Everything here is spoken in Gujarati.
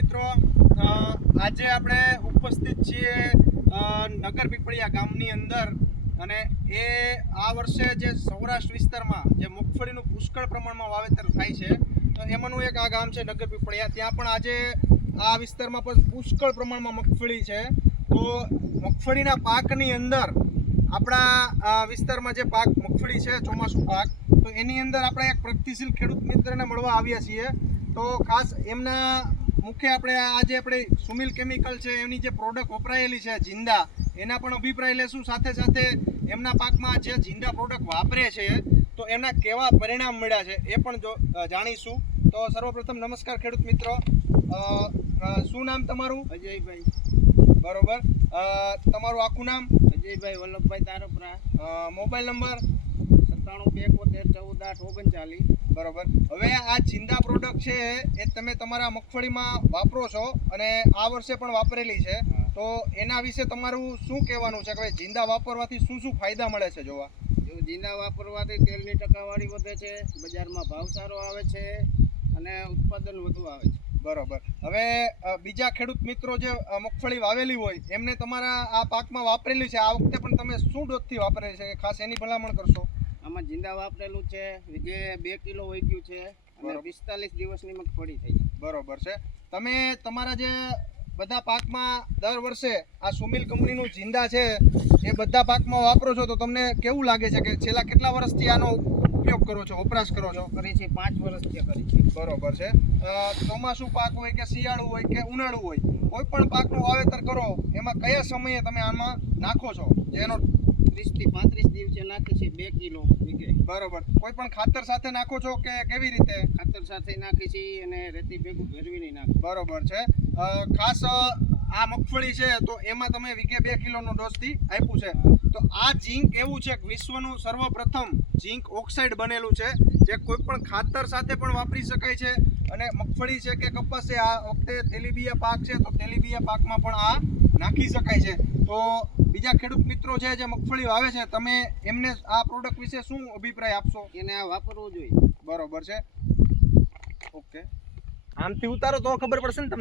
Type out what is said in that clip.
મિત્રો આજે આપણે ઉપસ્થિત છીએ નગર પીપળિયા ગામની અંદર. અને એ આ વર્ષે જે સૌરાષ્ટ્ર વિસ્તારમાં જે મગફળીનું પુષ્કળ પ્રમાણમાં વાવેતર થાય છે, તો એમાંનું એક આ ગામ છે નગર પીપળિયા. ત્યાં પણ આજે આ વિસ્તારમાં પણ પુષ્કળ પ્રમાણમાં મગફળી છે. તો મગફળીના પાકની અંદર આપણા વિસ્તારમાં જે પાક મગફળી છે, ચોમાસું પાક, તો એની અંદર આપણે એક પ્રગતિશીલ ખેડૂત મિત્રને મળવા આવ્યા છીએ. તો ખાસ એમના મુખ્ય આપણે આજે આપણે સુમિલ કેમિકલ છે એની જે પ્રોડક્ટ વપરાયેલી છે જિંદા એના પણ અભિપ્રાય લેશું. સાથે સાથે એમના પાકમાં જે જિંદા પ્રોડક્ટ વાપરે છે તો એના કેવા પરિણામ મળ્યા છે એ પણ જો જાણીશું. તો સર્વપ્રથમ નમસ્કાર ખેડૂત મિત્રો. શું નામ તમારું? અજયભાઈ. બરોબર. તમારું આખું નામ? અજયભાઈ વલ્લભભાઈ તારોપરા. Mobile number? સત્તાણું બે એકોતેર ચૌદ આઠ ઓગણચાલીસ બરોબર? હવે આ જિંદા પ્રોડક્ટ છે એ તમે તમારા મગફળીમાં વાપરો છો અને આ વર્ષે પણ વાપરેલી છે. તો એના વિશે તમારું શું કહેવાનું છે કે જિંદા વાપરવાથી શું શું ફાયદા મળે છે જોવા? જીંદા વાપરવાથી તેલની ટકાવારી વધે છે બજારમાં ભાવ સારો આવે છે અને ઉત્પાદન વધુ આવે છે. બરોબર. હવે બીજા ખેડૂત મિત્રો જે મગફળી વાવેલી હોય એમને તમારા આ પાકમાં વાપરેલી છે. આ વખતે પણ તમે શું ડોઝથી વાપરેલી છે? ખાસ એની ભલામણ કરશો? આમાં જિંદા વાપરેલું છે જે બે કિલો વહી ગયું છે અને. પિસ્તાલીસ દિવસની મગફળી થઈ છે. બરોબર છે. તમે તમારા જે બધા પાકમાં દર વર્ષે આ સુમિલ કંપનીનું જિંદા છે એ બધા પાકમાં વાપરો છો તો તમને કેવું લાગે છે કે છેલ્લા કેટલા વર્ષથી આનો ઉપયોગ કરો છો વપરાશ કરો છો? કરી છે પાંચ વર્ષથી કરી છે. બરોબર છે. ચોમાસું પાક હોય કે શિયાળું હોય કે ઉનાળું હોય કોઈ પણ પાકનું વાવેતર કરો એમાં કયા સમયે તમે આમાં નાખો છો? જેનો ત્રીસથી પાંત્રીસ દિવસે નાખી છે બે કિલો વીઘે. બરોબર. કોઈ પણ ખાતર સાથે નાખો છો કે કેવી રીતે? ખાતર સાથે નાખી છે અને રેતી ભેગું ભેરવી નહીં નાખી. બરોબર છે. ખાસ આ મગફળી છે તો એમાં તમે વીઘે બે કિલોનો ડોઝથી આપ્યું છે. તો આ ઝીંક એવું છે કે વિશ્વનું સર્વપ્રથમ ઝીંક ઓક્સાઇડ બનેલું છે જે કોઈ પણ ખાતર સાથે પણ વાપરી શકાય છે. અને મગફળી છે કે કપાસ છે આ વખતે તેલીબિયા પાક છે તો તેલીબિયા પાકમાં પણ આ નાખી શકાય છે. તો બીજા ખેડૂત મિત્રો છે જે મગફળી વાવે છે તમે એમને આ પ્રોડક્ટ વિશે શું અભિપ્રાય આપશો? એને આ વાપરવું જોઈએ. બરોબર છે. ઓકે. આમથી ઉતારો તો ખબર પડશે ને તમને?